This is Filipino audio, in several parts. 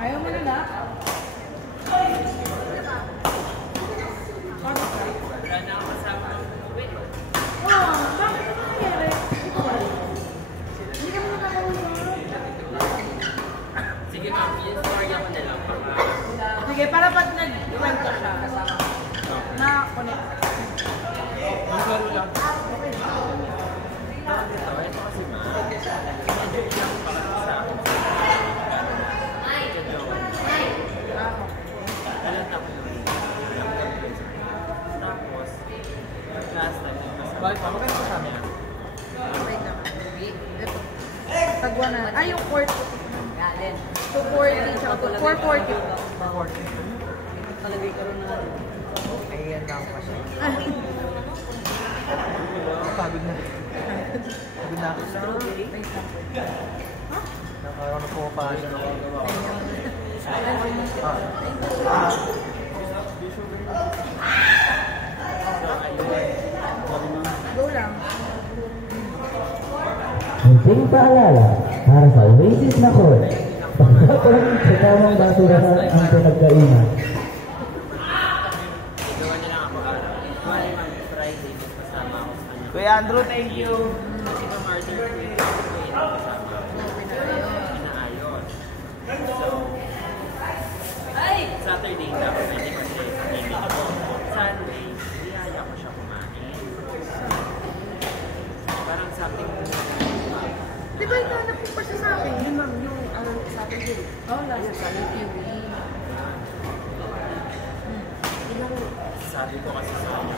Ayaw mo na na? Wala na ako kasama ng uwi. Oo, bakit ito nangyari? Hindi kami nakakausap. Sige ma'am, yung story ako na lang. Sige, para pag nag-kwento siya, na-connect. Ang sorry lang. Ito kasi ma'am. Medyo ilang pa kasi sa akin. Alam na ko yun. Tapos, last time, bakit pa? Magkano pa kami yan? Wait naman. Ito. Tagwa na. Ay, yung 40. 240, tsaka 440. 440. Talaga ikaroon na. Ayan lang pa siya. Pagod na. Pagod na ako. Nakaroon na po pa siya. Go lang. Munting paalala para sa Oasis na Court. Pagkakaroon sa tamang basurahan ang pinagkainan. Gawa niya lang ako. Friday, kasama ako sa kanya. Kuya Andrew, thank you. Si Ma'am Arthur, kasama ako. Pinaayos. So, Saturday na ako pwede kasi hindi ako. Sunday, iyaya ko siya kumain. Parang something. Di ba ito na po pa siya sa akin? Yun ma'am, yung Saturday. Oh, last Saturday. Sabi ko kasi sa kanya,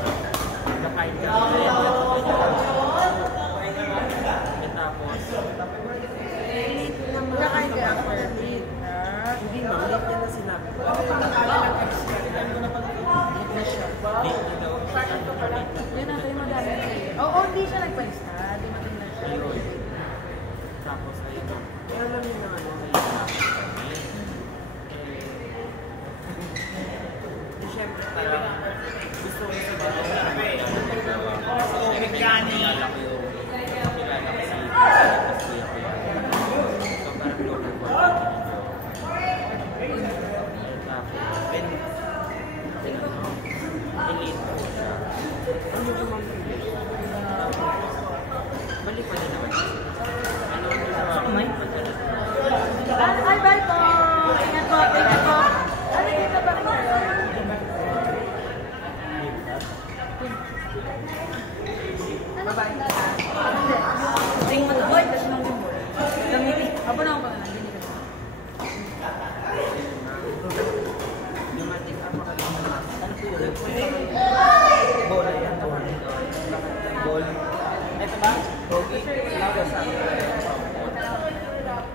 kakain ka tapos, Kakain ka after. hindi ma'am, late niya na sinabi ko. Late na daw. Yun natin yung madami na eh. Oo, hindi siya nagpa-lista. Dumating na siya. Ayun. Tapos, ayun. Kaya alam niyo na ano, nahihirapan kami. Siyempre, parang gusto ko sa mga nakakilala ko yung kakilala ko si tapos kuya ko yun. So, parang local po ako tapos, then, elite ko siya. Ano ko mang balik pa din naman siya. Ano ko siya? May pagkalit. Ay, bye po! Ingat po, ingat po. Ano yung nabang kayo? Babae na. Hindi. Ring mo na. Hoy, tas nang rin mo. Gamitin. Abo na ako pa na. Hindi ka. Dumating ako kanina. Ano po yun? Bola yan. Bola. Ito ba? Pogi? Laga sa akin.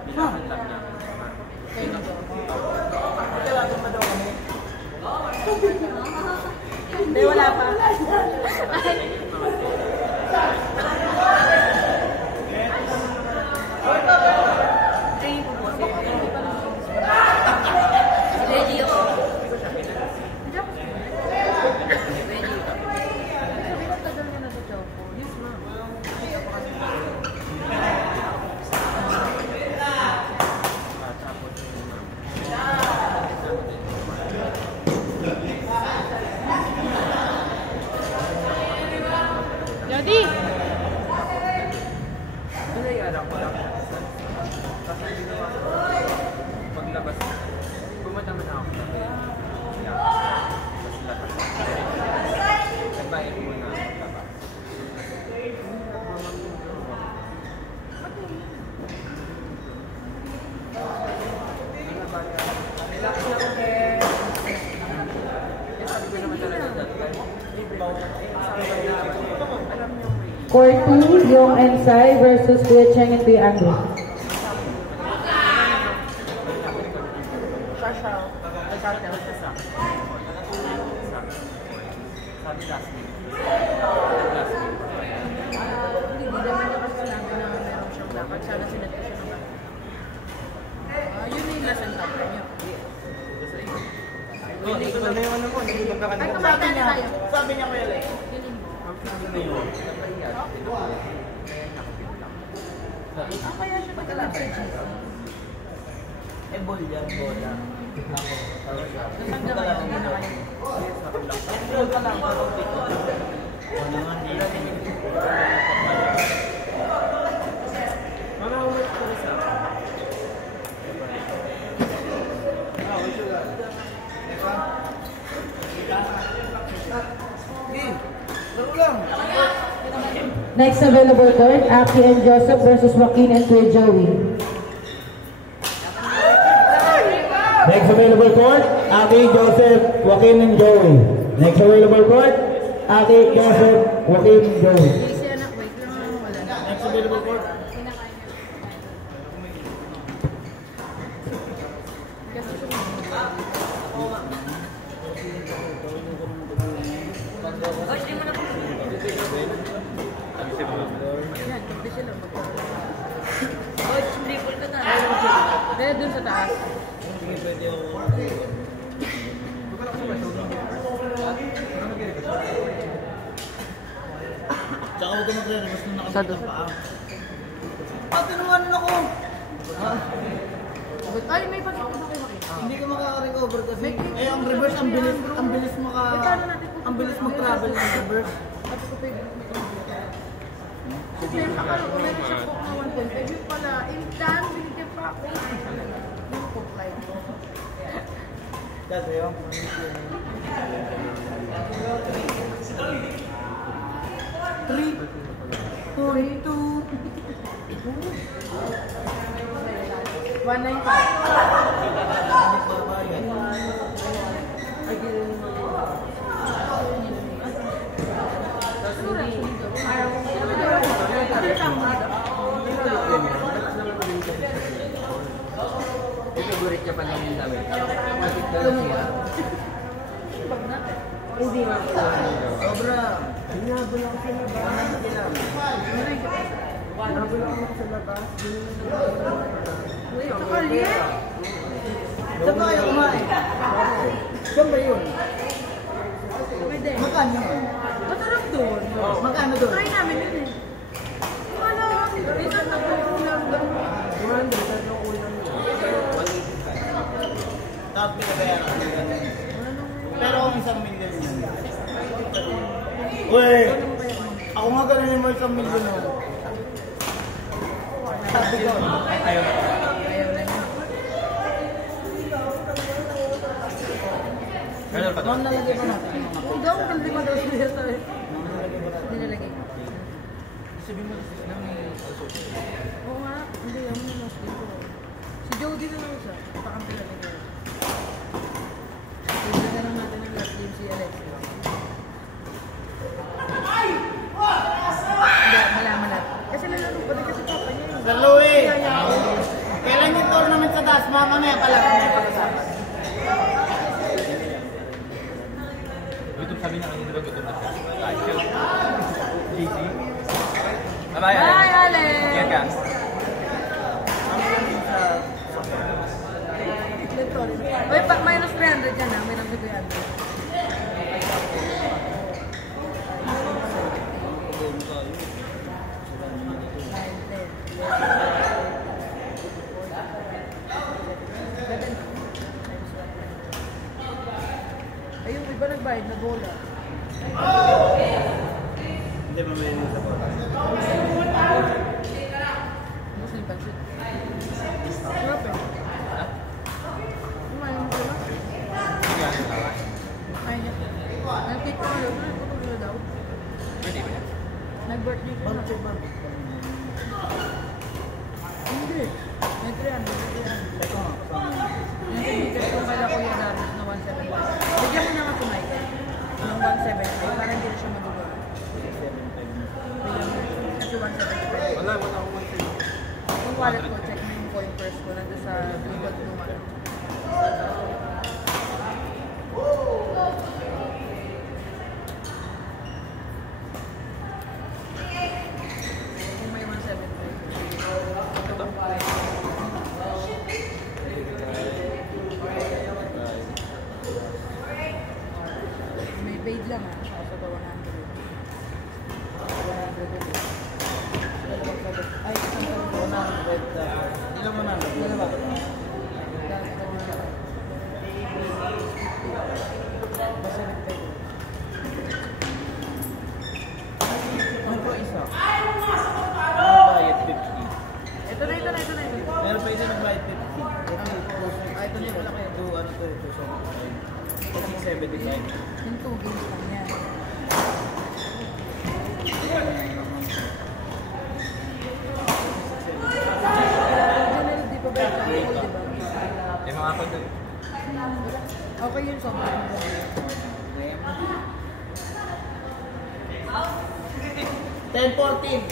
Bilangan lang namin. Kailangan mo daw kami. Hindi, wala pa. Ring po po. Ready ako. Hindi ako. Ready. Sabi ko, tagal ka na sa Choco. Yes, ma'am. Tapos yun, ma'am. Court 2, Yong Ensai versus Kuya Cheng and Kuya Andrew. Sabi last week. Hindi naman niya kasi sinabi na meron siyang lakad. Sana sinet ko siya naman. Yun yung lesson number niya. Ito na yung ano mo, hindi magkakanong. Ay, kumain na tayo. Sabi niya kaya like. Kaya siya nagkalap sa G. Eh, ball yan, bola. Nasaan ka kayo? Hindi na kayo. Ball ka lang, parang dito. Ano nga, hindi lang. Mga ulit ko isa. Next available court, Aki and Joseph versus Joaquin and Kuya Joey. Next available court, Aki, Joseph, Joaquin, and Joey. Next available court, Aki, Joseph, Joaquin, Joey. Kasi anak, wait lang. Wala na. Next available court. Kasi sumunod. Oy, hindi mo na po. Yan, hindi sila magkakaroon. Oy, sumipol ka na. Dahil dun sa taas. Sige, pwede ako. Tsaka huwag ka magre-reverse nung nakabit ang paa. Tinuwanan ako! Ay, may pasok na kayo makita. Hindi ka makaka-recover kasi. Eh, ang reverse, ang bilis mag-travel ng reverse. Kasi akala ko meron siya po na 1.5. Yung pala, intan, binigyan pa ako. Yung cook line ko. Dati yun. Three. 42. 195. niya pa lang yung damit. Hindi ma. Sobra. Hinabol ako sa labas. Hinabol ako sa labas. Uy, kakali. Saan ba kayo kumain? Saan ba yun? Pwede. Magkano yun? Masarap doon. Magkano doon? Try namin yun eh. Wala lang. Isa na po ulam doon. 100 at yung ulam niya. Tapos pinabayaran ko ng ganun. Pero kung 1 million yun. Uy! Ako nga ganun yung 1 million yun. Sabi ko. Ayaw. Ma'am, nalagay pa natin yung mga Kung daw, hindi ko daw siya sa nilalagay. sabihin mo Oo nga, hindi yung mas dito. Si Jody na lang siya. Pakampi na rin. Tignan na lang natin ang last game si Alexis. Hindi, malaman natin. Kasi lalaro pa rin kasi papa niya. Sir Louie! Kailan yung tournament sa taas? Mamaya pala kami pag-usapan. Gutom sabi na kanina ba gutom na siya? Easy. Bye, Alex! Yan ka. Uy, minus 300 yan ha. Minus 300. Ay, yung iba nagbayad na bola. Hindi, mamaya nyo sa bola. Muslim pansit. Sarap eh. Kumain mo bola? Kumain niya. Nag-cake ko na daw. Pwede ba yan? Nag-birthday ko na. Hindi. May 300. Yung ticket ko pala ko yung Darius na 175. Bigyan mo na nga si Michael. Yung 175 para hindi na siya lang ah. Sa gawa 100. 100 ulit. Dalawang sabot. Ay, isang sabot. 100. Ilan mo na? Dalawa. Basta nagtayo. Ano po isa? Bayad 50. Ito na. Meron pa isa ng bayad 50. Ito niya wala kayo. Ano to? 75. Yung 2 games lang yan. General, di pa ba yung alcohol, di ba? Yung mga ako doon. Okay yun, sobrang. 10-14.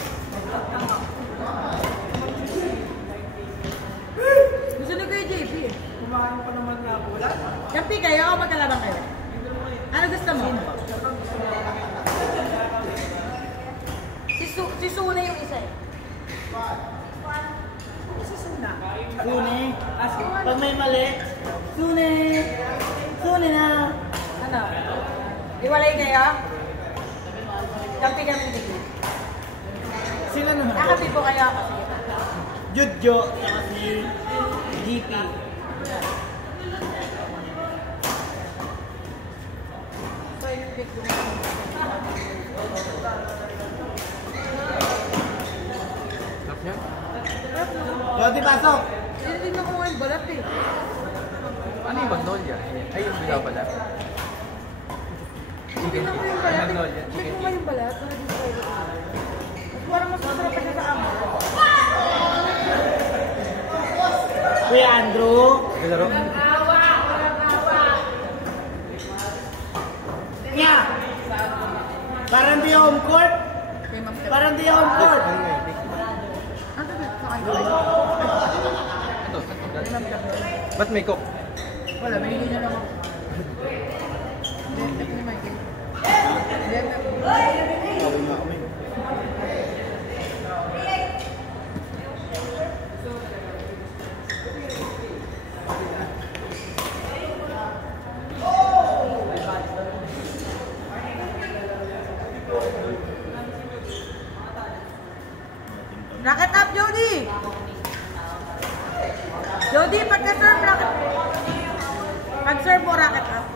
Gusto na kayo, JP. Kumain pa naman na ako. Wala. Champi kayo o magkalaban kayo? Ano gusto mo? Si Suna yung isa eh. Sune. Pag may mali. Sune. Sune na. Ano? Iwalay kayo? Champi kami dito. Sila naman. Nakapi po kayo. Judjo. Saka si GP. So, yung pick ko. Jody, pasok. Hindi na kumuha yung balat eh. Ano yung magnolia? Ay, yung bila pala. Hindi na kumuha yung balat. Hindi kumuha yung balat. Parang mas masarap pa siya sa amo. Kuya Andrew. Naglaro? Nya. Parang di home court. Kay Ma'am Tep. Parang di home court. Ano ba? Sa kayo? Ito, ito. Kay Ma'am Tep. Ba't may cook? Wala, binigyan niya lang ako. Dentep ni Michael. Dentep. Gawin mo kami. Racket up, Jody! Jody, pagka-serve, racket. Pag-serve mo, racket up.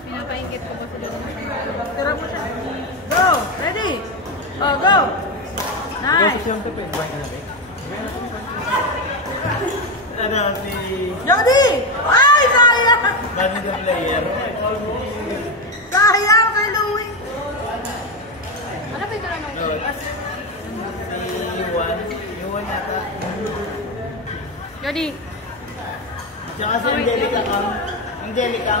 Pinapaingkit ko ba sila? Tira mo siya. Go! Ready? Oh, go! Nice! Yung tapin. Bahay na lang Ano si Jody! Ay, sayang! Bani the player. Sayang kay Louie! Ano ba ito na nung Si Yuan. Yuan yata. Jody! Tsaka si Angelica Kang. Angelica.